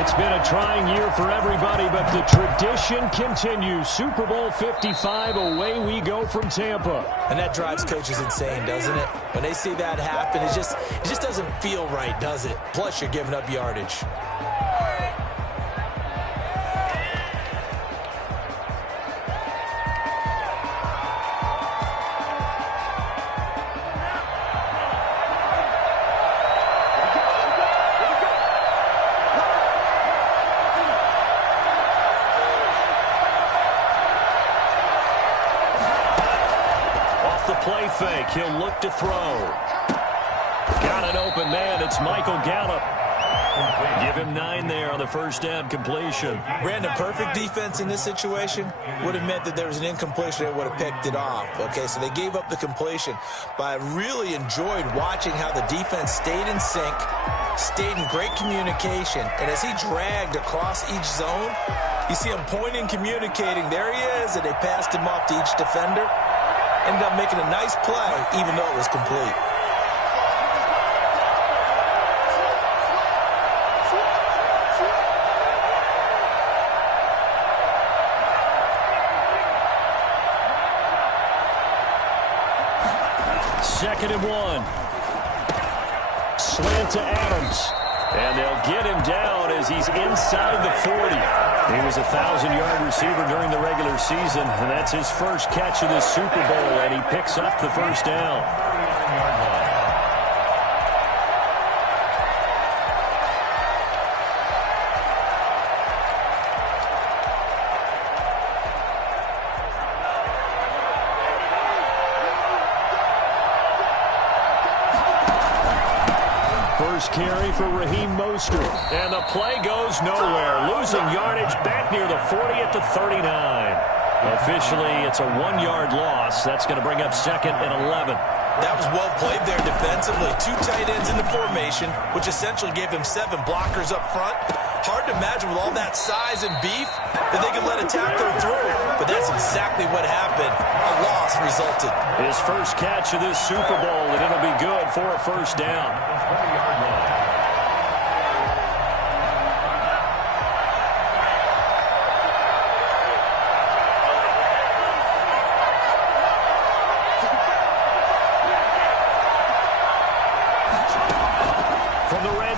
It's been a trying year for everybody, but the tradition continues. Super Bowl 55, away we go from Tampa. And that drives coaches insane, doesn't it? When they see that happen, it just doesn't feel right, does it? Plus, you're giving up yardage. Play fake. He'll look to throw. Got an open man. It's Michael Gallup. Give him 9 there on the first down completion. Brandon, perfect defense in this situation would have meant that there was an incompletion that would have picked it off. Okay, so they gave up the completion. But I really enjoyed watching how the defense stayed in sync, stayed in great communication, and as he dragged across each zone, you see him pointing, communicating. There he is, and they passed him off to each defender. Ended up making a nice play, even though it was complete. Second and 1. Slant to Adams. And they'll get him down as he's inside the 40. He was a 1,000-yard receiver during the regular season, and that's his first catch of this Super Bowl, and he picks up the first down. First carry for Raheem Mostert. And the play goes nowhere. Losing yardage back near the 40 at the 39. Officially, it's a 1-yard loss. That's going to bring up second and 11. That was well played there defensively. 2 tight ends in the formation, which essentially gave him 7 blockers up front. Hard to imagine with all that size and beef that they could let a tackler through. But that's exactly what happened. A loss resulted. His first catch of this Super Bowl, and it'll be good for a first down.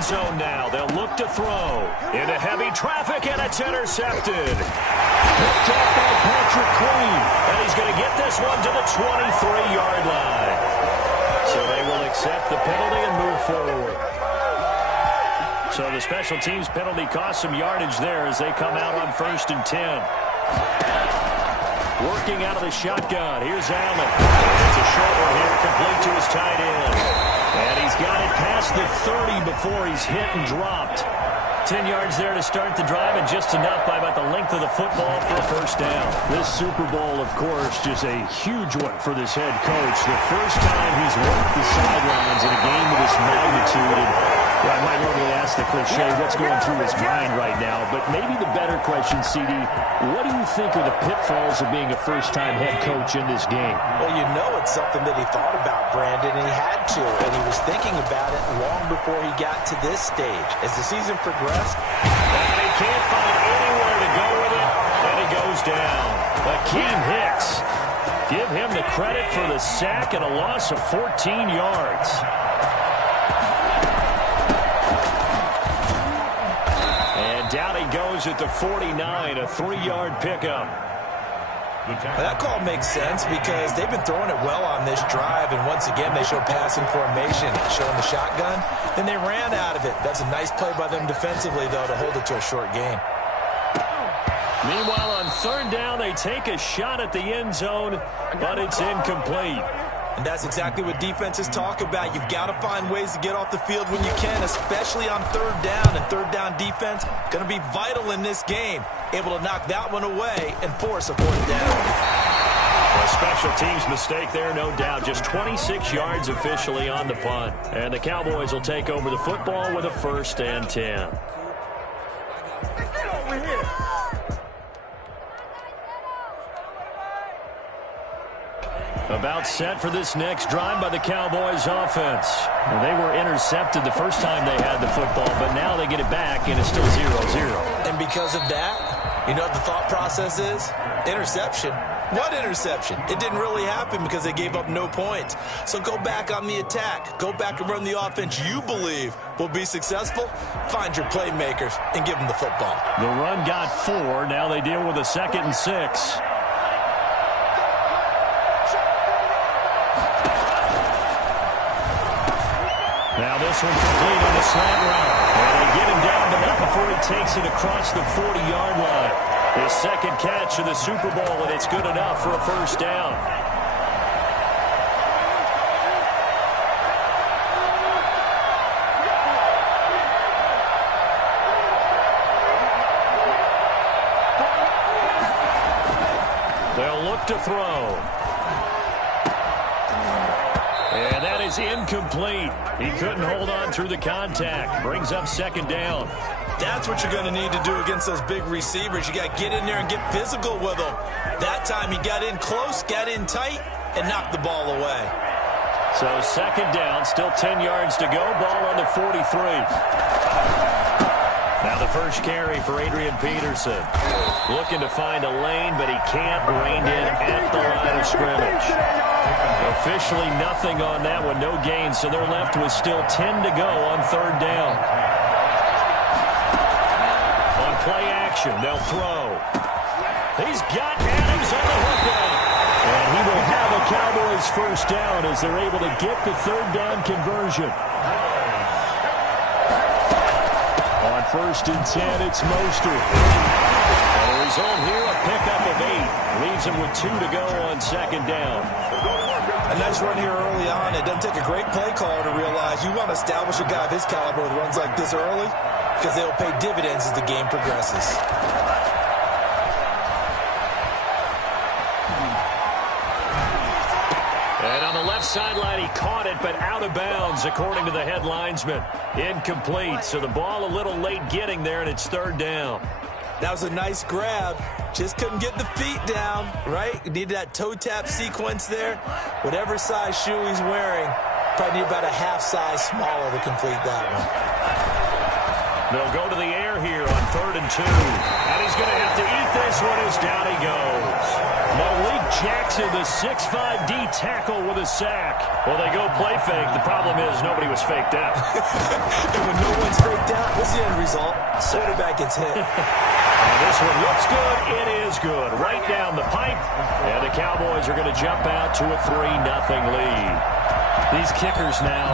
Zone now. They'll look to throw. Into heavy traffic, and it's intercepted. Picked up by Patrick Queen. And he's going to get this one to the 23-yard line. So they will accept the penalty and move forward. So the special teams penalty cost some yardage there as they come out on 1st and 10. Working out of the shotgun. Here's Allen. It's a short one here, complete to his tight end. And he's got it past the 30 before he's hit and dropped. 10 yards there to start the drive, and just enough by about the length of the football for a first down. This Super Bowl, of course, just a huge one for this head coach. The first time he's walked the sidelines in a game of this magnitude. And I might normally ask the cliche, what's going through his mind right now? But maybe the better question, CD, what do you think are the pitfalls of being a first-time head coach in this game? Well, you know it's something that he thought about, Brandon, and he had to. And he was thinking about it long before he got to this stage. As the season progressed, and he can't find anywhere to go with it, and he goes down. Akeem Hicks. Give him the credit for the sack and a loss of 14 yards. Down he goes at the 49, a 3-yard pickup. That call makes sense because they've been throwing it well on this drive, and once again they showed passing formation, showing the shotgun. Then they ran out of it. That's a nice play by them defensively, though, to hold it to a short gain. Meanwhile, on 3rd down, they take a shot at the end zone, but it's incomplete. And that's exactly what defenses talk about. You've got to find ways to get off the field when you can, especially on 3rd down. And 3rd down defense going to be vital in this game. Able to knock that one away and force a 4th down. A special teams mistake there, no doubt. Just 26 yards officially on the punt. And the Cowboys will take over the football with a 1st and 10. Over here. About set for this next drive by the Cowboys offense. Well, they were intercepted the first time they had the football, but now they get it back, and it's still 0-0. And because of that, you know what the thought process is? Interception. What interception? It didn't really happen because they gave up no points. So go back on the attack. Go back and run the offense you believe will be successful. Find your playmakers and give them the football. The run got 4. Now they deal with a 2nd and 6. Now this one complete on the slant route. And they get him down, but not before he takes it across the 40-yard line. His second catch of the Super Bowl, and it's good enough for a first down. They'll look to throw. And that is incomplete. He couldn't hold on through the contact. Brings up 2nd down. That's what you're going to need to do against those big receivers. You got to get in there and get physical with them. That time he got in close, got in tight, and knocked the ball away. So 2nd down, still 10 yards to go. Ball on the 43. Now the first carry for Adrian Peterson. Looking to find a lane, but he can't. Reined in at the line of scrimmage. Officially nothing on that one, no gain, so they're left with still 10 to go on 3rd down. On play action, they'll throw. He's got Adams on the hookup. And he will have a Cowboys first down as they're able to get the 3rd down conversion. On 1st and 10, it's Mostert. And the result here, a pickup of 8. Leaves him with 2 to go on 2nd down. A nice run here early on. It doesn't take a great play caller to realize you want to establish a guy of his caliber with runs like this early because they'll pay dividends as the game progresses. And on the left sideline, he caught it, but out of bounds, according to the head linesman. Incomplete, so the ball a little late getting there, and it's 3rd down. That was a nice grab. Just couldn't get the feet down, right? Needed that toe tap sequence there. Whatever size shoe he's wearing, probably need about a half size smaller to complete that one. They'll go to the air here on 3rd and 2. And he's going to have to eat this one as down he goes. Malik Jackson, the 6'5" D tackle with a sack. Well, they go play fake. The problem is nobody was faked out. And when no one's faked out, what's the end result? Quarterback gets hit. And this one looks good. It is good. Right down the pipe. And the Cowboys are going to jump out to a 3-0 lead. These kickers now,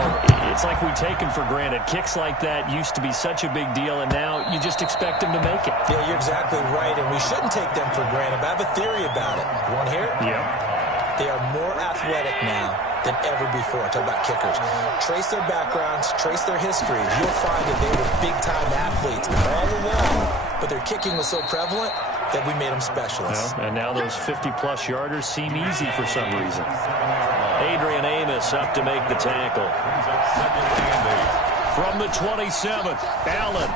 it's like we take them for granted. Kicks like that used to be such a big deal, and now you just expect them to make it. Yeah, you're exactly right, and we shouldn't take them for granted. But I have a theory about it. You want to hear it? Yep. They are more athletic now than ever before. Talk about kickers. Trace their backgrounds, trace their history. You'll find that they were big-time athletes all along, but their kicking was so prevalent that we made them specialists. Well, and now those 50-plus yarders seem easy for some reason. Adrian Amos up to make the tackle. From the 27th, Allen.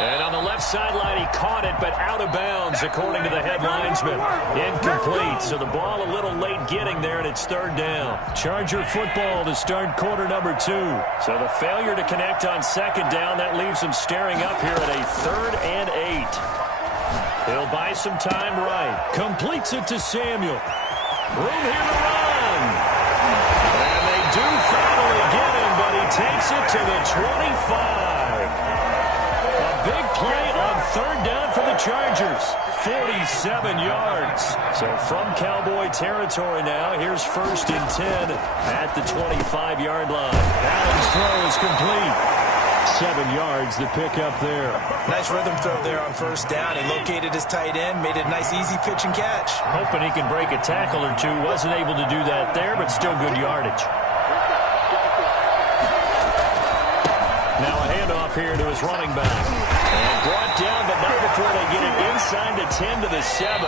And on the left sideline, he caught it, but out of bounds, according to the head linesman. Incomplete, so the ball a little late getting there, and it's 3rd down. Charger football to start quarter number 2. So the failure to connect on 2nd down, that leaves them staring up here at a 3rd and 8. He'll buy some time right. Completes it to Samuel. Room here to run. And they do finally get him, but he takes it to the 25. A big play on 3rd down for the Chargers. 47 yards. So from Cowboy territory now, here's 1st and 10 at the 25-yard line. Allen's throw is complete. 7 yards, the pick up there. Nice rhythm throw there on 1st down. He located his tight end, made it a nice easy pitch and catch. Hoping he can break a tackle or two. Wasn't able to do that there, but still good yardage. Now a handoff here to his running back. And brought down, but not before they get it inside the 10 to the 7.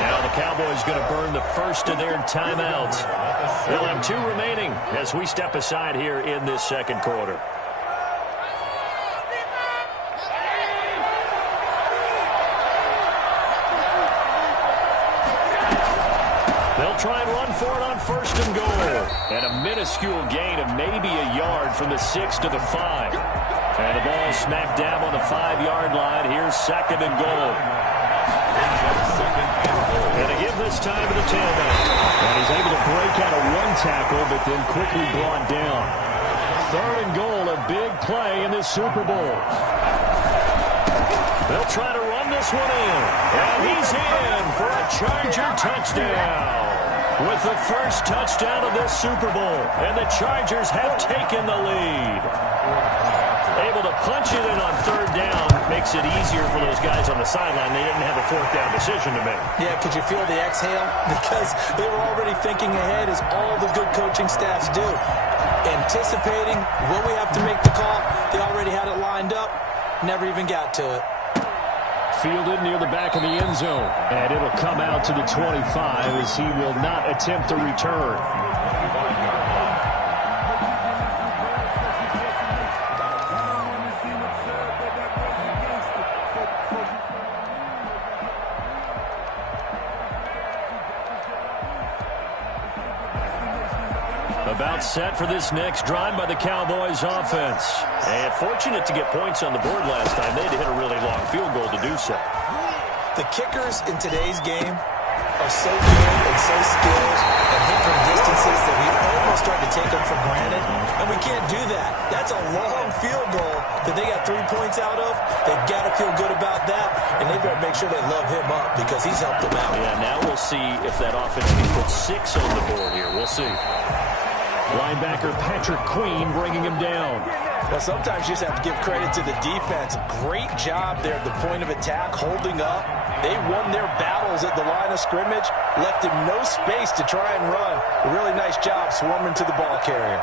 Now the Cowboys going to burn the first of their timeouts. They'll have 2 remaining as we step aside here in this 2nd quarter. They'll try and run for it on 1st and goal. And a minuscule gain of maybe a yard from the 6 to the 5. And the ball smack dab on the 5-yard line. Here's 2nd and goal. And to give this time to the tailback. And he's able to break out of one tackle, but then quickly brought down. 3rd and goal, a big play in this Super Bowl. They'll try to run this one in. And he's in for a Charger touchdown. With the first touchdown of this Super Bowl. And the Chargers have taken the lead. Able to punch it in on 3rd down. Makes it easier for those guys on the sideline. They didn't have a 4th down decision to make. Yeah, could you feel the exhale? Because they were already thinking ahead, as all the good coaching staffs do. Anticipating when we have to make the call. They already had it lined up. Never even got to it. Fielded near the back of the end zone. And it'll come out to the 25 as he will not attempt to return. About set for this next drive by the Cowboys offense. And fortunate to get points on the board last time. They had to hit a really long field goal to do so. The kickers in today's game are so good and so skilled and hit from distances that we almost start to take them for granted. And we can't do that. That's a long field goal that they got 3 points out of. They've got to feel good about that. And they better make sure they love him up because he's helped them out. Yeah, now we'll see if that offense can put 6 on the board here. We'll see. Linebacker Patrick Queen bringing him down. Well, sometimes you just have to give credit to the defense. Great job there at the point of attack, holding up. They won their battles at the line of scrimmage, left him no space to try and run. A really nice job swarming to the ball carrier.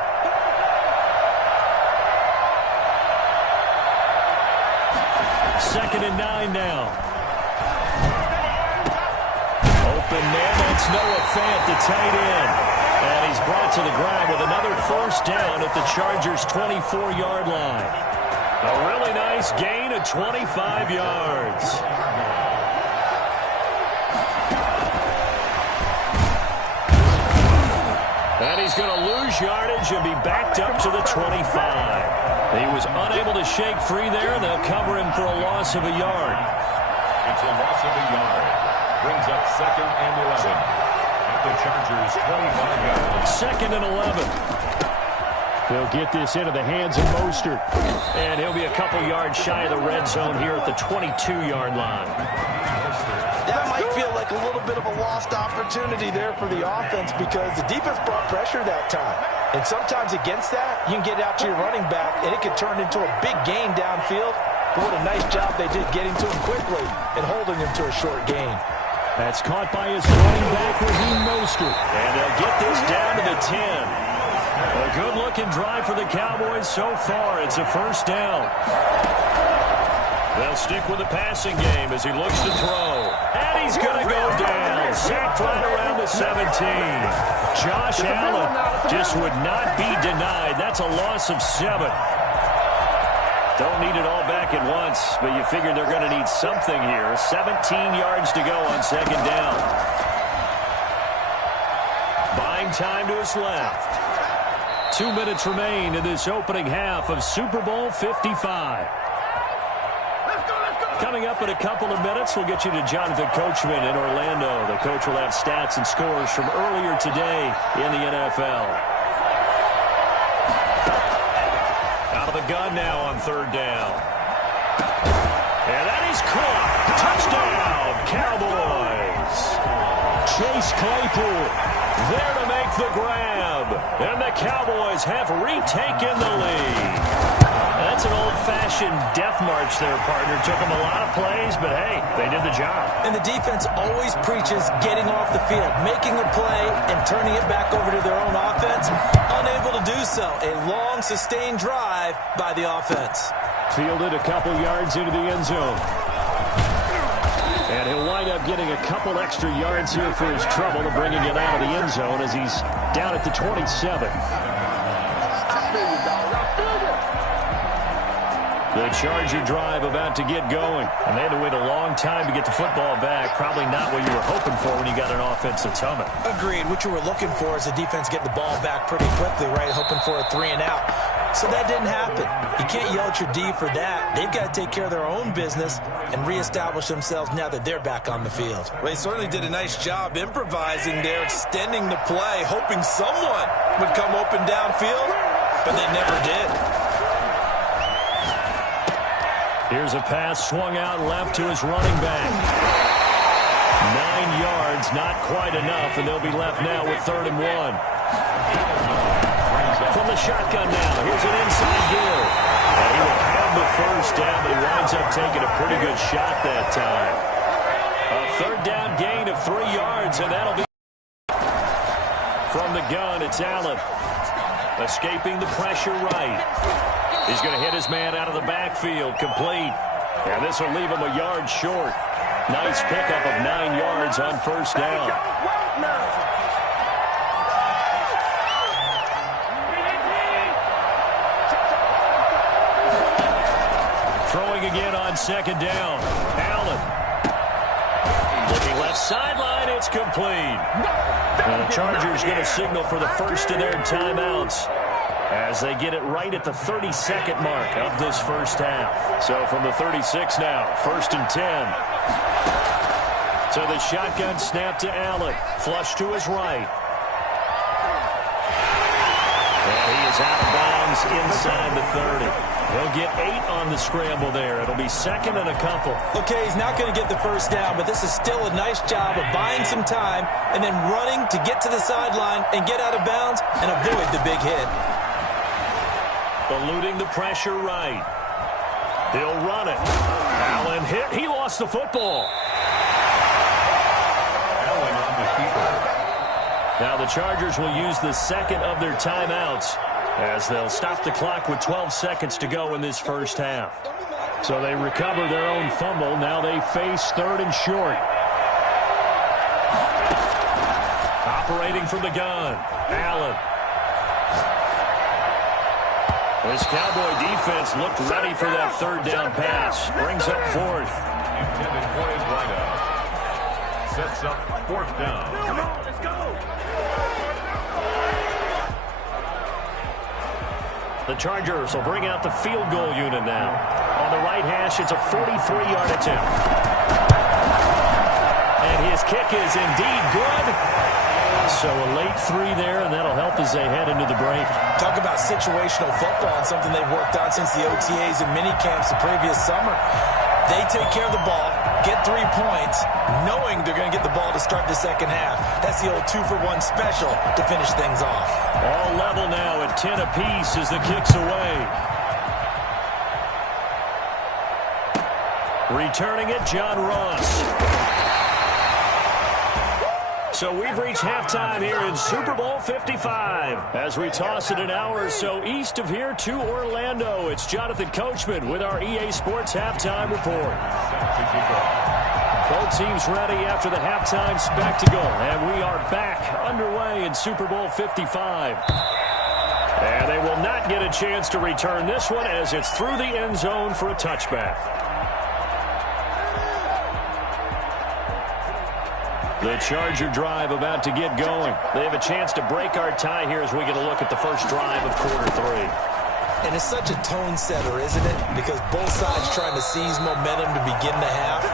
Second and 9 now. Open man, that's Noah Fant, the tight end. And he's brought to the ground with another 1st down at the Chargers' 24-yard line. A really nice gain of 25 yards. And he's going to lose yardage and be backed up to the 25. He was unable to shake free there, and they'll cover him for a loss of a yard. It's a loss of a yard. Brings up 2nd and 11. The Chargers 25 yards. 2nd and 11. They'll get this into the hands of Mostert. And he'll be a couple yards shy of the red zone here at the 22-yard line. That might feel like a little bit of a lost opportunity there for the offense because the defense brought pressure that time. And sometimes against that, you can get out to your running back, and it could turn into a big gain downfield. But what a nice job they did getting to him quickly and holding him to a short gain. That's caught by his running back, Raheem Mostert. And they'll get this down to the 10. A good-looking drive for the Cowboys so far. It's a 1st down. They'll stick with the passing game as he looks to throw. And he's going to go down. Sacked right around the 17. Josh Allen just would not be denied. That's a loss of 7. Don't need it all back at once, but you figure they're going to need something here. 17 yards to go on 2nd down. Buying time to his left. 2 minutes remain in this opening half of Super Bowl 55. Coming up in a couple of minutes, we'll get you to Jonathan Coachman in Orlando. The coach will have stats and scores from earlier today in the NFL. Out of the gun now on 3rd down. And that is caught. Touchdown, Cowboys. Chase Claypool there to make the grab. And the Cowboys have retaken the lead. That's an old-fashioned death march there, partner. Took them a lot of plays, but hey, they did the job. And the defense always preaches getting off the field, making a play, and turning it back over to their own offense. Unable to do so. A long, sustained drive by the offense. Fielded a couple yards into the end zone. And he'll wind up getting a couple extra yards here for his trouble of bringing it out of the end zone as he's down at the 27. The Charger drive about to get going. And they had to wait a long time to get the football back. Probably not what you were hoping for when you got an offense that's humming. Agreed. What you were looking for is the defense get the ball back pretty quickly, right? Hoping for a 3-and-out. So that didn't happen. You can't yell at your D for that. They've got to take care of their own business and reestablish themselves now that they're back on the field. Well, they certainly did a nice job improvising there, extending the play, hoping someone would come open downfield, but they never did. Here's a pass swung out left to his running back. 9 yards, not quite enough, and they'll be left now with 3rd and 1. From the shotgun now, here's an inside give. And he will have the first down, but he winds up taking a pretty good shot that time. A 3rd down gain of 3 yards, and that'll be from the gun. It's Allen escaping the pressure right. He's going to hit his man out of the backfield, complete. And this will leave him a yard short. Nice pickup of 9 yards on 1st down. Throwing again on 2nd down. Allen. Looking left sideline, it's complete. And the Chargers going to signal for the first of their timeouts as they get it right at the 32nd mark of this first half. So from the 36 now, 1st and 10. So the shotgun snap to Allen. Flush to his right. And he is out of bounds inside the 30. He'll get 8 on the scramble there. It'll be 2nd and a couple. Okay, he's not going to get the first down, but this is still a nice job of buying some time and then running to get to the sideline and get out of bounds and avoid the big hit. Eluding the pressure right. He'll run it. Allen hit. He lost the football. Allen on the keeper. Now the Chargers will use the 2nd of their timeouts as they'll stop the clock with 12 seconds to go in this first half. So they recover their own fumble. Now they face 3rd and short. Operating from the gun. Allen. This Cowboy defense looked ready for that 3rd down pass. Brings up 4th. Intended for his wideout. Sets up 4th down. Come on, let's go. The Chargers will bring out the field goal unit now. On the right hash, it's a 43-yard attempt. And his kick is indeed good. So a late 3 there, and that'll help as they head into the break. Talk about situational football and something they've worked on since the OTAs and mini camps the previous summer. They take care of the ball, get 3 points, knowing they're going to get the ball to start the second half. That's the old 2-for-1 special to finish things off. All level now at 10 apiece as the kick's away. Returning it, John Ross. So we've reached halftime here in Super Bowl 55. As we toss it an hour or so east of here to Orlando, it's Jonathan Coachman with our EA Sports Halftime Report. Both teams ready after the halftime spectacle, and we are back underway in Super Bowl 55. And they will not get a chance to return this one as it's through the end zone for a touchback. The Charger drive about to get going. They have a chance to break our tie here as we get a look at the first drive of quarter 3. And it's such a tone setter, isn't it? Because both sides trying to seize momentum to begin the half.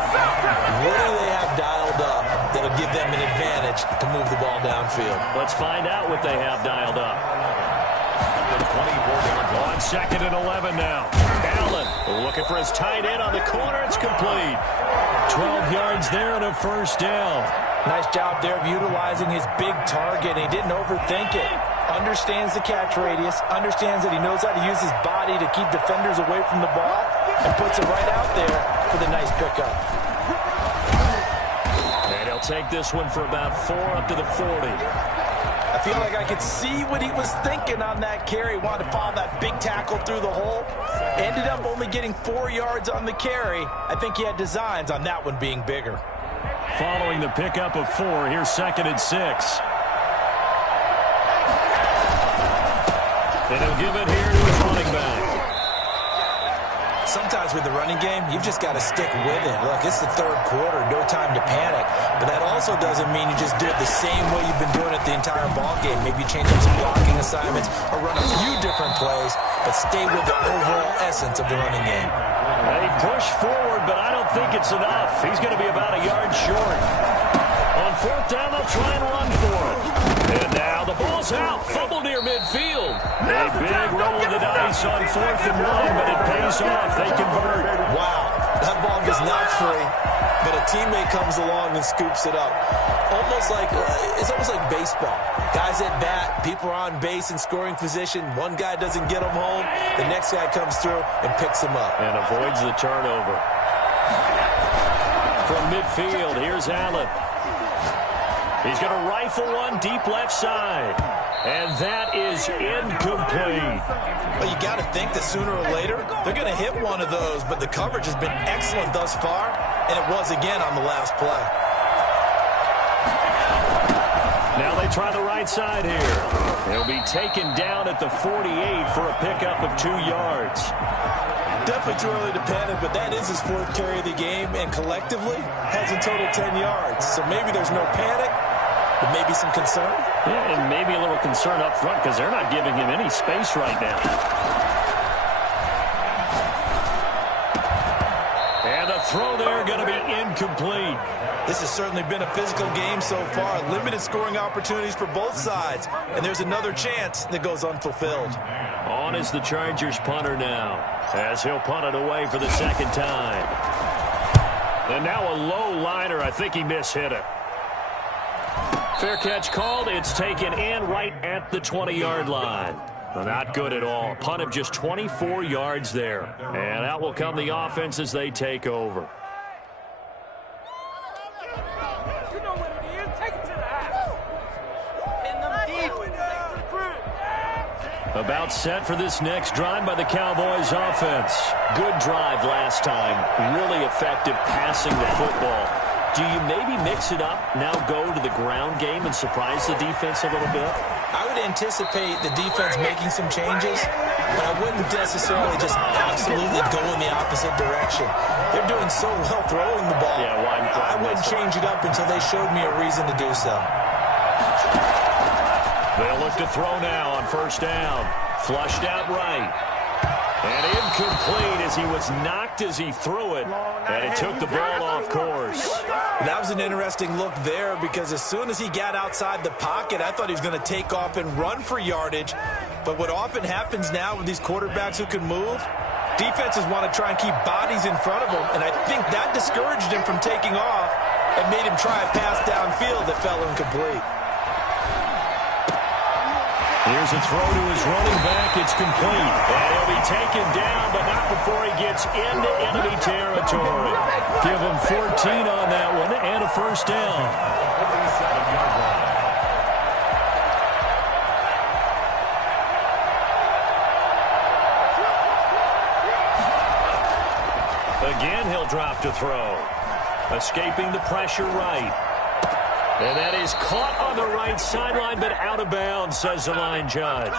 What do they have dialed up that'll give them an advantage to move the ball downfield? Let's find out what they have dialed up. On 2nd and 11 now. Allen looking for his tight end on the corner. It's complete. 12 yards there and a first down. Nice job there of utilizing his big target. He didn't overthink it. Understands the catch radius. Understands that he knows how to use his body to keep defenders away from the ball. And puts it right out there for the nice pickup. And he'll take this one for about 4 up to the 40. I feel like I could see what he was thinking on that carry. Wanted to follow that big tackle through the hole. Ended up only getting 4 yards on the carry. I think he had designs on that one being bigger. Following the pickup of 4, here's 2nd and 6. And he'll give it here to his running back. sometimes with the running game, you've just got to stick with it. Look, it's the third quarter, no time to panic. But that also doesn't mean you just do it the same way you've been doing it the entire ball game. Maybe change up some blocking assignments or run a few different plays, but stay with the overall essence of the running game. They push forward, but I don't think it's enough. He's going to be about a yard short. On fourth down, they'll try and run for it. And now the ball's out. Fumble near midfield. A big roll of the dice on 4th and 1, but it pays off. They convert. Wow, that ball gets knocked free, but a teammate comes along and scoops it up. It's almost like baseball. Guys at bat, people are on base in scoring position. One guy doesn't get them home. The next guy comes through and picks him up. And avoids the turnover. From midfield, here's Allen. He's going to rifle one deep left side. And that is incomplete. Well, you got to think that sooner or later, they're going to hit one of those, but the coverage has been excellent thus far, and it was again on the last play. Now they try the right side here. He'll be taken down at the 48 for a pickup of 2 yards. Definitely too early to panic, but that is his 4th carry of the game, and collectively has a total 10 yards. So maybe there's no panic, but maybe some concern. Yeah, and maybe a little concern up front because they're not giving him any space right now. And the throw there going to be incomplete. This has certainly been a physical game so far. Limited scoring opportunities for both sides. And there's another chance that goes unfulfilled. On is the Chargers punter now, as he'll punt it away for the second time. And now a low liner. I think he mishit it. Fair catch called. It's taken in right at the 20-yard line. Not good at all. Punt of just 24 yards there. And out will come the offense as they take over. About set for this next drive by the Cowboys offense. Good drive last time. Really effective passing the football. Do you maybe mix it up, now go to the ground game and surprise the defense a little bit? I would anticipate the defense making some changes, but I wouldn't necessarily just absolutely go in the opposite direction. They're doing so well throwing the ball. Yeah, I wouldn't change it up until they showed me a reason to do so. They'll look to throw now on first down. Flushed out right. And incomplete as he was knocked as he threw it. And it took the ball off course. That was an interesting look there because as soon as he got outside the pocket, I thought he was going to take off and run for yardage. But what often happens now with these quarterbacks who can move, defenses want to try and keep bodies in front of them. And I think that discouraged him from taking off and made him try a pass downfield that fell incomplete. Here's a throw to his running back. It's complete. And he'll be taken down, but not before he gets into enemy territory. Give him 14 on that one and a first down. Again, he'll drop to throw. Escaping the pressure right. And that is caught on the right sideline, but out of bounds, says the line judge.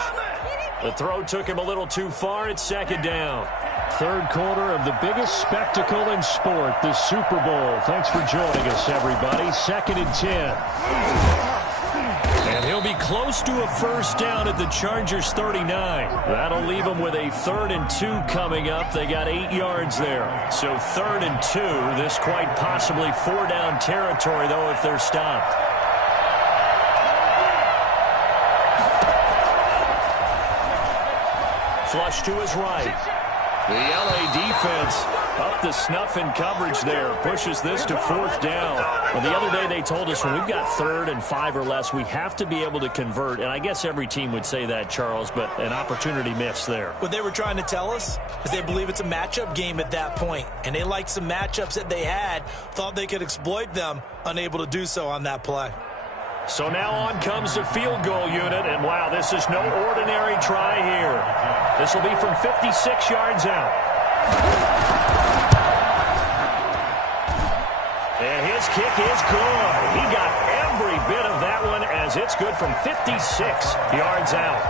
The throw took him a little too far. It's second down. Third quarter of the biggest spectacle in sport, the Super Bowl. Thanks for joining us, everybody. 2nd and 10. And he'll be close to a first down at the Chargers 39. That'll leave them with a 3rd and 2 coming up. They got 8 yards there. So 3rd and 2. This quite possibly 4-down territory, though, if they're stopped. Flush to his right. The LA defense up the snuff in coverage there. Pushes this to 4th down. Well, the other day they told us when we've got 3rd and 5 or less, we have to be able to convert. And I guess every team would say that, Charles, but an opportunity missed there. What they were trying to tell us is they believe it's a matchup game at that point. And they liked some matchups that they had, thought they could exploit them, unable to do so on that play. So now on comes the field goal unit, and wow, this is no ordinary try here. This will be from 56 yards out. And his kick is good. He got every bit of that one as it's good from 56 yards out.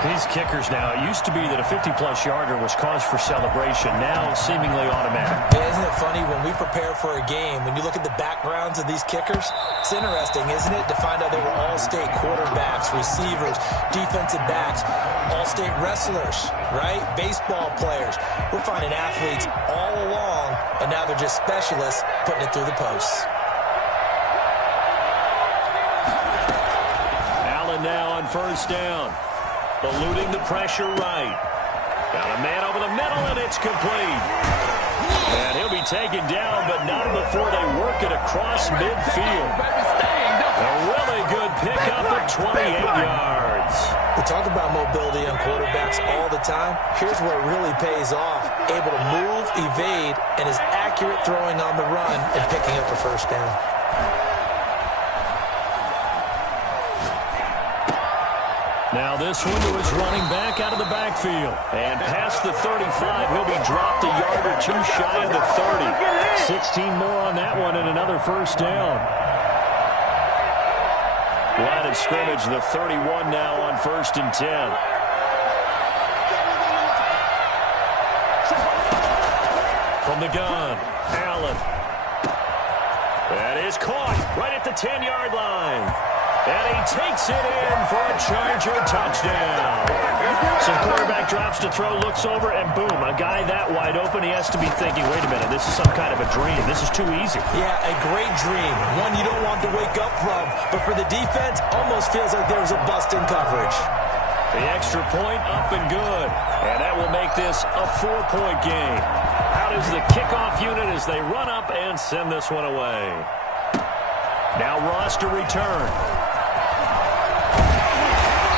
These kickers now, it used to be that a 50-plus yarder was cause for celebration. Now, seemingly automatic. Yeah, isn't it funny when we prepare for a game, when you look at the backgrounds of these kickers, it's interesting, isn't it, to find out they were all-state quarterbacks, receivers, defensive backs, all-state wrestlers, right? Baseball players. We're finding athletes all along, and now they're just specialists putting it through the posts. Allen now on first down. Eluding the pressure right. Got a man over the middle, and it's complete. And he'll be taken down, but not before they work it across midfield. A really good pickup of 28 yards. We talk about mobility on quarterbacks all the time. Here's where it really pays off. Able to move, evade, and is accurate throwing on the run and picking up a first down. Now this one to his running back out of the backfield. And past the 35, he'll be dropped a yard or two shy of the 30. 16 more on that one and another first down. Line of scrimmage, the 31 now on 1st and 10. From the gun, Allen. That is caught right at the 10-yard line. And he takes it in for a Charger touchdown. Some quarterback drops to throw, looks over, and boom, a guy that wide open, he has to be thinking, wait a minute, this is some kind of a dream. This is too easy. Yeah, a great dream. One you don't want to wake up from. But for the defense, almost feels like there was a bust in coverage. The extra point up and good. And that will make this a 4-point game. Out is the kickoff unit as they run up and send this one away. Now Ross to return.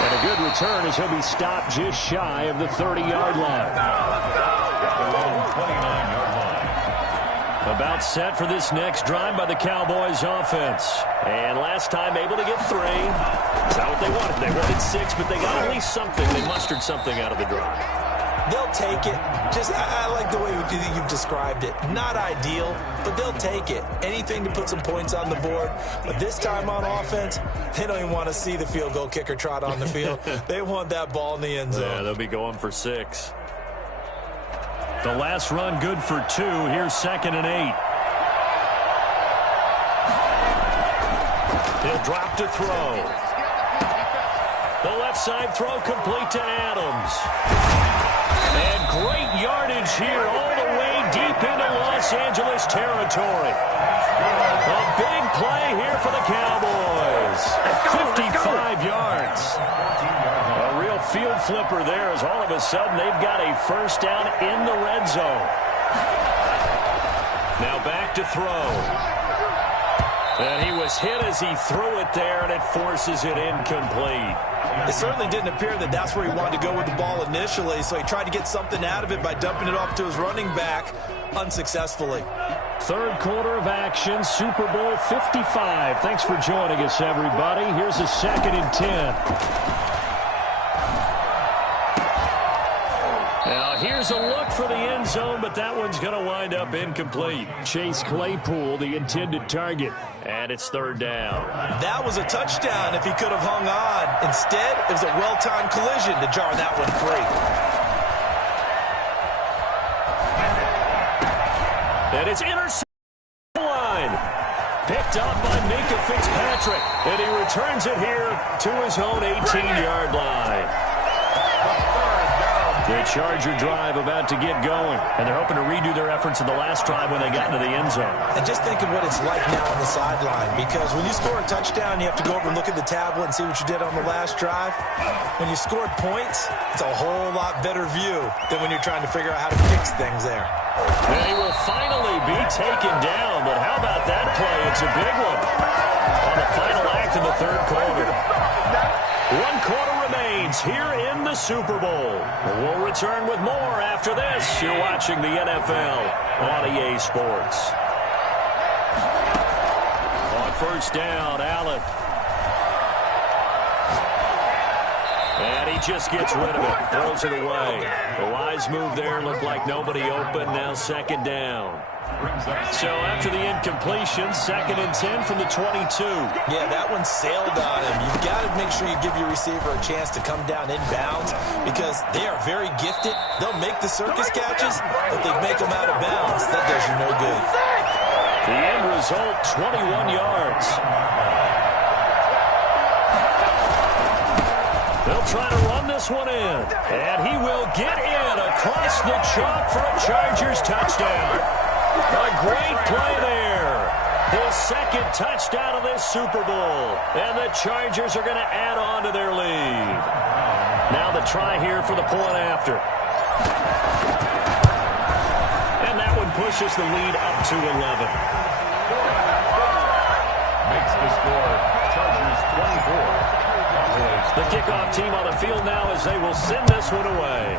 And a good return as he'll be stopped just shy of the 30-yard line. 29-yard line. About set for this next drive by the Cowboys offense. And last time able to get 3. That's not what they wanted. They wanted 6, but they got at least something. They mustered something out of the drive. They'll take it. I like the way you've described it. Not ideal, but they'll take it. Anything to put some points on the board. But this time on offense, they don't even want to see the field goal kicker trot on the field. They want that ball in the end zone. Yeah, they'll be going for 6. The last run good for 2. Here's 2nd and 8. He'll drop to throw. The left side throw complete to Adams. And great yardage here all the way deep into Los Angeles territory. A big play here for the Cowboys. 55 yards. A real field flipper there as all of a sudden they've got a first down in the red zone. Now back to throw. And he was hit as he threw it there, and it forces it incomplete. It certainly didn't appear that that's where he wanted to go with the ball initially, so he tried to get something out of it by dumping it off to his running back unsuccessfully. Third quarter of action, Super Bowl 55. Thanks for joining us, everybody. Here's a 2nd and 10. Now, here's a look for the end zone, but that one's going to wind up incomplete. Chase Claypool, the intended target, and it's 3rd down. That was a touchdown if he could have hung on. Instead, it was a well-timed collision to jar that one free. And it's intercepted line. Picked up by Minka Fitzpatrick, and he returns it here to his own 18-yard line. The Charger drive about to get going, and they're hoping to redo their efforts in the last drive when they got into the end zone. And just think of what it's like now on the sideline, because when you score a touchdown, you have to go over and look at the tablet and see what you did on the last drive. When you scored points, it's a whole lot better view than when you're trying to figure out how to fix things there. And he will finally be taken down, but how about that play? It's a big one on the final act of the 3rd quarter. 1 quarter remains here in the Super Bowl. We'll return with more after this. You're watching the NFL on EA Sports. On first down, Allen. And he just gets rid of it. Throws it away. The wise move there. Looked like nobody open. Now second down. So after the incompletion, 2nd and 10 from the 22. Yeah, that one sailed on him. You've got to make sure you give your receiver a chance to come down inbounds because they are very gifted. They'll make the circus catches, but they make them out of bounds. That does you no good. The end result, 21 yards. They'll try to run this one in, and he will get in across the chalk for a Chargers touchdown. A great play there. His 2nd touchdown of this Super Bowl. And the Chargers are going to add on to their lead. Now the try here for the point after. And that one pushes the lead up to 11. Makes the score Chargers 24. The kickoff team on the field now as they will send this one away.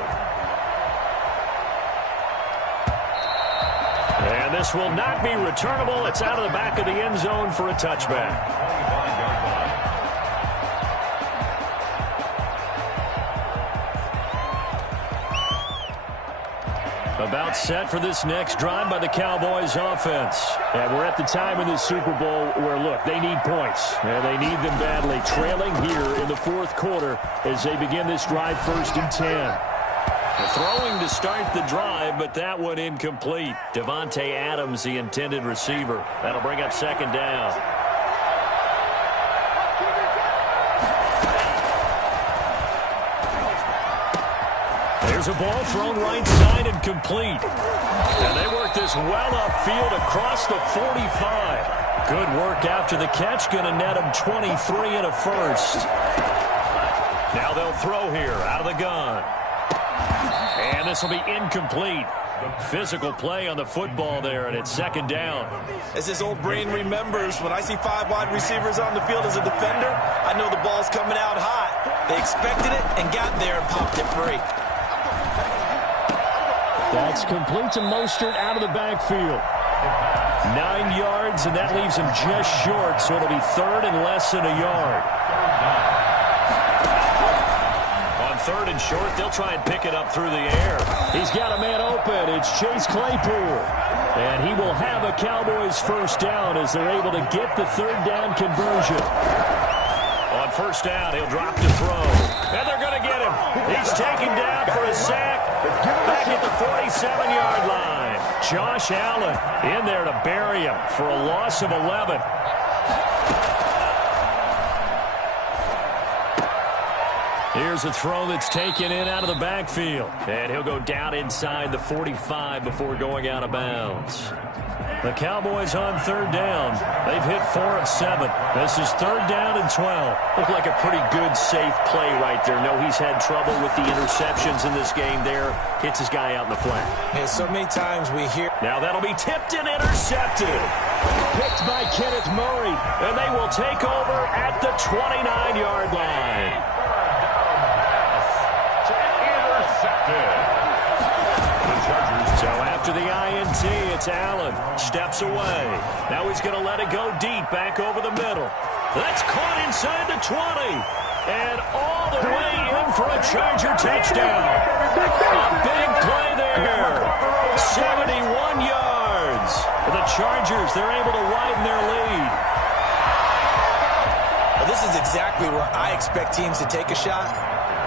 And this will not be returnable. It's out of the back of the end zone for a touchback. About set for this next drive by the Cowboys offense. And we're at the time in this Super Bowl where, look, they need points. And they need them badly. Trailing here in the 4th quarter as they begin this drive 1st and 10. Throwing to start the drive, but that one incomplete. Devontae Adams, the intended receiver. That'll bring up 2nd down. There's a ball thrown right side and complete. And they work this well upfield across the 45. Good work after the catch. Going to net them 23 and a first. Now they'll throw here out of the gun. And this will be incomplete. Physical play on the football there, and it's 2nd down. As his old brain remembers, when I see 5 wide receivers on the field as a defender, I know the ball's coming out hot. They expected it and got there and popped it free. That's complete to Mostert out of the backfield. 9 yards, and that leaves him just short, so it'll be 3rd and less than a yard. 3rd and short, they'll try and pick it up through the air. He's got a man open. It's Chase Claypool. And he will have a Cowboys 1st down as they're able to get the 3rd down conversion. On 1st down, he'll drop to throw. And they're going to get him. He's taken down for a sack back at the 47-yard line. Josh Allen in there to bury him for a loss of 11. Here's a throw that's taken in out of the backfield. And he'll go down inside the 45 before going out of bounds. The Cowboys on 3rd down. They've hit 4 of 7. This is 3rd down and 12. Looked like a pretty good, safe play right there. No, he's had trouble with the interceptions in this game there. Hits his guy out in the flat. Yeah, so many times we hear... Now that'll be tipped and intercepted. Picked by Kenneth Murray. And they will take over at the 29-yard line. So after the INT, it's Allen. Steps away. Now he's going to let it go deep back over the middle. That's caught inside the 20. And all the way in for a Charger touchdown. A big play there. 71 yards. The Chargers, they're able to widen their lead. Well, this is exactly where I expect teams to take a shot.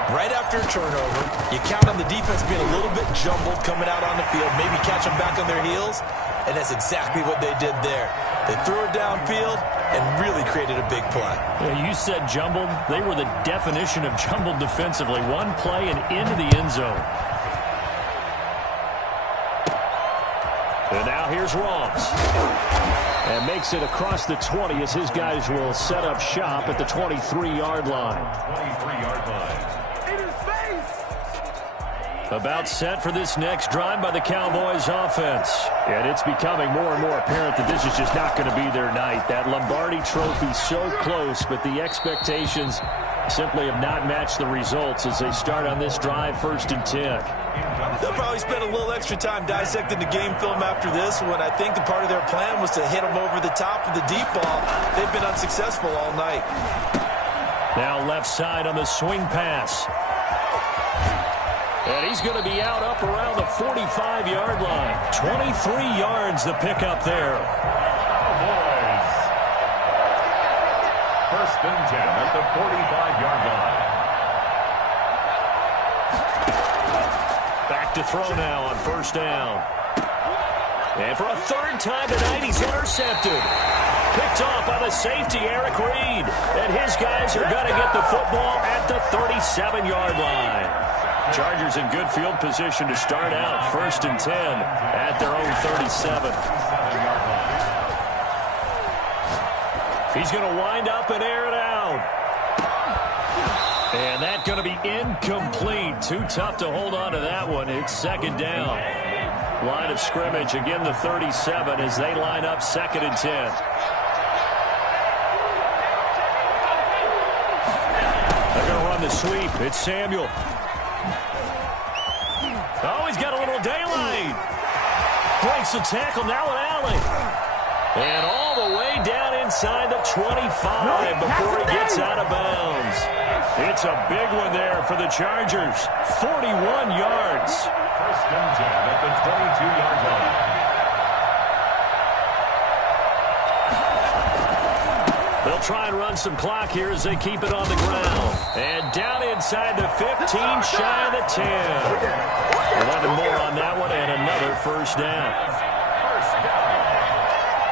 Right after a turnover, you count on the defense being a little bit jumbled coming out on the field, maybe catch them back on their heels, and that's exactly what they did there. They threw it downfield and really created a big play. Yeah, you said jumbled. They were the definition of jumbled defensively. One play and into the end zone. And now here's Ross. And makes it across the 20 as his guys will set up shop at the 23-yard line. 23-yard line. About set for this next drive by the Cowboys offense. And it's becoming more and more apparent that this is just not going to be their night. That Lombardi trophy so close, but the expectations simply have not matched the results as they start on this drive 1st and 10. They'll probably spend a little extra time dissecting the game film after this when I think the part of their plan was to hit them over the top of the deep ball. They've been unsuccessful all night. Now left side on the swing pass. And he's going to be out up around the 45-yard line. 23 yards the pickup there. Cowboys. First and 10 at the 45-yard line. Back to throw now on first down. And for a third time tonight, he's intercepted. Picked off by the safety, Eric Reed. And his guys are going to get the football at the 37-yard line. Chargers in good field position to start out. First and 10 at their own 37. He's going to wind up and air it out. And that's going to be incomplete. Too tough to hold on to that one. It's second down. Line of scrimmage, again the 37 as they line up second and 10. They're going to run the sweep. It's Samuel. Oh, he's got a little daylight. Breaks the tackle, now an alley. And all the way down inside the 25 before he gets out of bounds. It's a big one there for the Chargers. 41 yards. First and 10 at the 22-yard line. They'll try and run some clock here as they keep it on the ground. And down inside the 15, shy of the 10. 11 more on that one and another first down.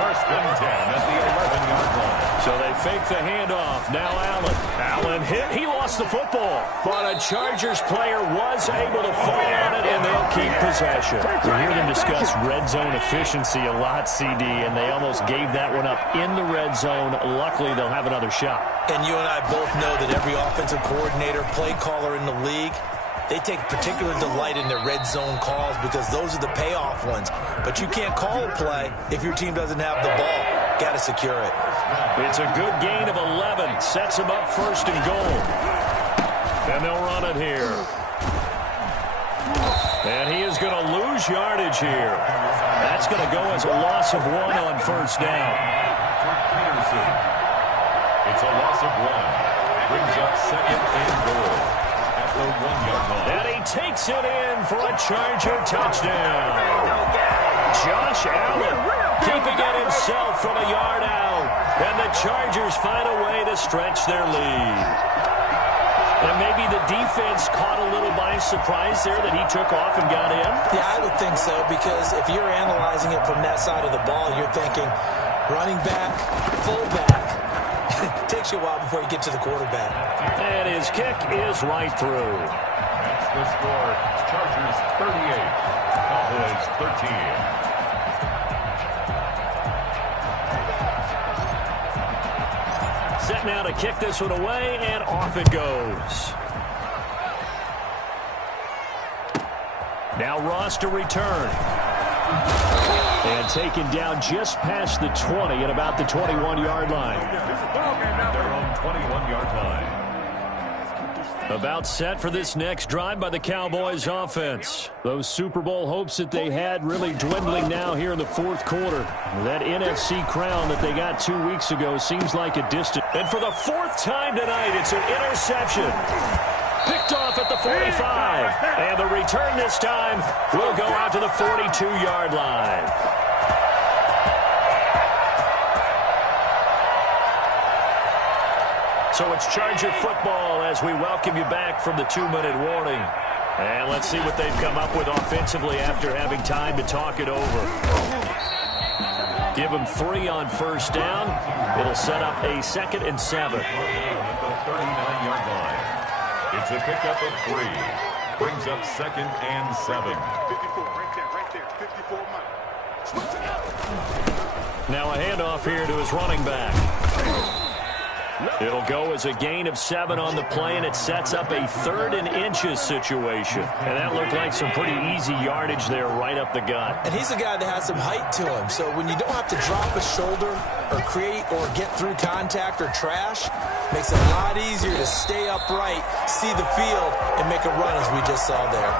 First and 10 at the 11-yard line. So they fake the handoff. Now Allen. Allen hit. He lost the football. But a Chargers player was able to fall on it, and they'll keep possession. We hear them discuss red zone efficiency a lot, CD, and they almost gave that one up in the red zone. Luckily, they'll have another shot. And you and I both know that every offensive coordinator, play caller in the league, they take particular delight in their red zone calls because those are the payoff ones. But you can't call a play if your team doesn't have the ball. Got to secure it. It's a good gain of 11. Sets them up first and goal. And they'll run it here. And he is going to lose yardage here. That's going to go as a loss of 1 on first down. It's a loss of 1. Brings up second and goal. The 1-yard line. And he takes it in for a Charger touchdown. Josh Allen keeping it himself from a yard out. And the Chargers find a way to stretch their lead. And maybe the defense caught a little by surprise there that he took off and got in. Yeah, I would think so, because if you're analyzing it from that side of the ball, you're thinking running back, fullback. It takes you a while before you get to the quarterback. And his kick is right through. That's the score. Chargers 38, Cowboys 13. Set now to kick this one away, and off it goes. Now Ross to return. And taken down just past the 20 at about the 21-yard line. Their own 21-yard line. About set for this next drive by the Cowboys offense. Those Super Bowl hopes that they had really dwindling now here in the fourth quarter. That NFC crown that they got 2 weeks ago seems like a distance. And for the fourth time tonight, it's an interception. Picked off at the 45. And the return this time will go out to the 42-yard line. So it's Charger football as we welcome you back from the 2-minute warning. And let's see what they've come up with offensively after having time to talk it over. Give them 3 on first down. It'll set up a 2nd and 7. At the 39-yard line. It's a pickup of 3. Brings up 2nd and 7. 54 right there. 54 Now a handoff here to his running back. It'll go as a gain of 7 on the play, and it sets up a 3rd and inches situation. And that looked like some pretty easy yardage there right up the gut. And he's a guy that has some height to him. So when you don't have to drop a shoulder or create or get through contact or trash, makes it a lot easier to stay upright, see the field, and make a run as we just saw there.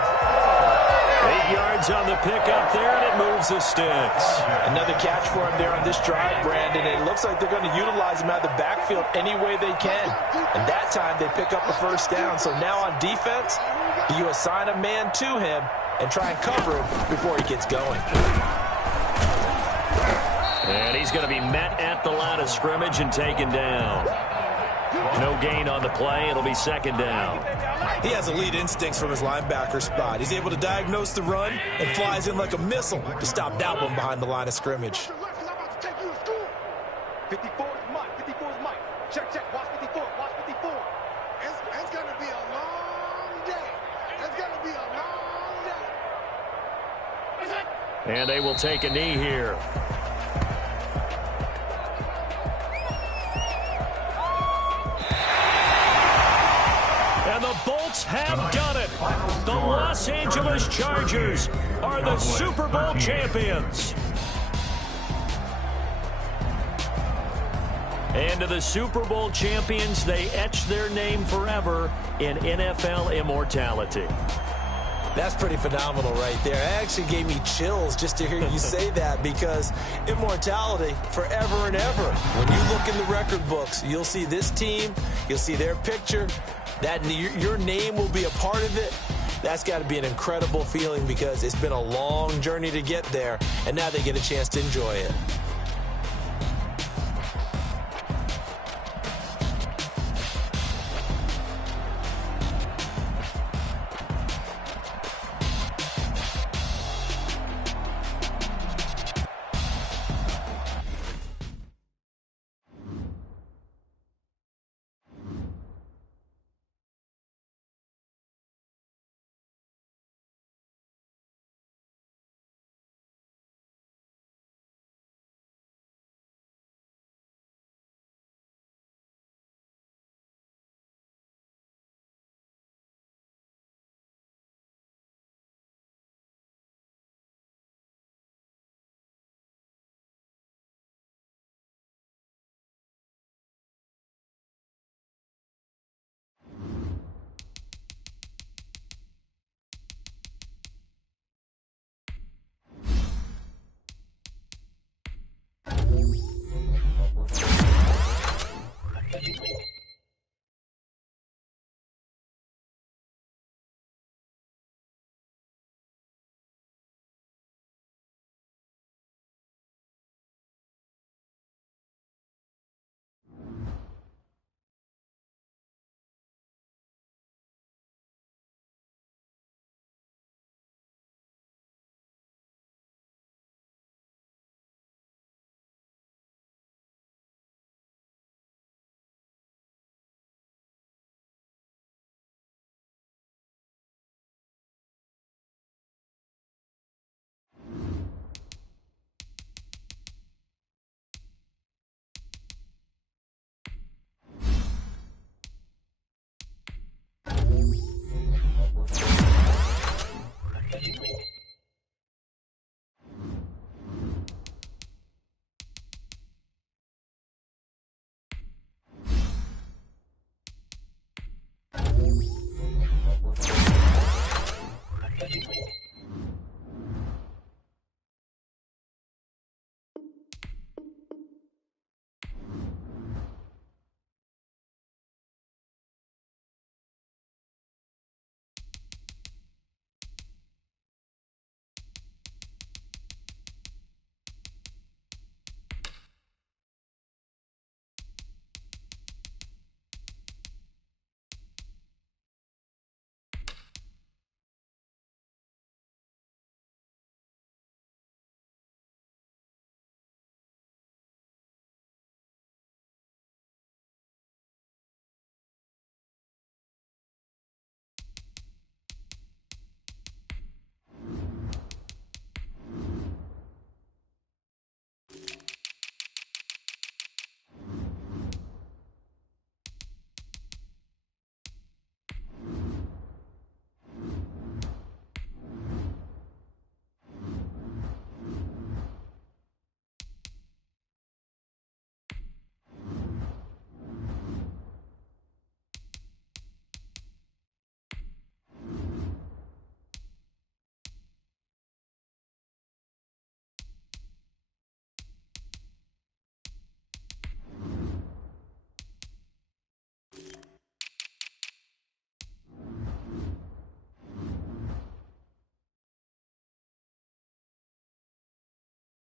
8 yards yards on the pickup there, and it moves the sticks. Another catch for him there on this drive, Brandon. It looks like they're going to utilize him out of the backfield any way they can. And that time they pick up a first down. So now on defense, you assign a man to him and try and cover him before he gets going. And he's going to be met at the line of scrimmage and taken down. No gain on the play. It'll be second down. He has elite instincts from his linebacker spot. He's able to diagnose the run and flies in like a missile to stop that one behind the line of scrimmage. 54 is Mike. 54 is Mike. Check, check. Watch 54. Watch 54. It's going to be a long day. It's going to be a long day. And they will take a knee here. And the Bolts have done it. The Los Angeles Chargers are the Super Bowl champions. And to the Super Bowl champions, they etch their name forever in NFL immortality. That's pretty phenomenal right there. It actually gave me chills just to hear you say that, because immortality forever and ever. When you look in the record books, you'll see this team, you'll see their picture, that your name will be a part of it. That's got to be an incredible feeling, because it's been a long journey to get there, and now they get a chance to enjoy it.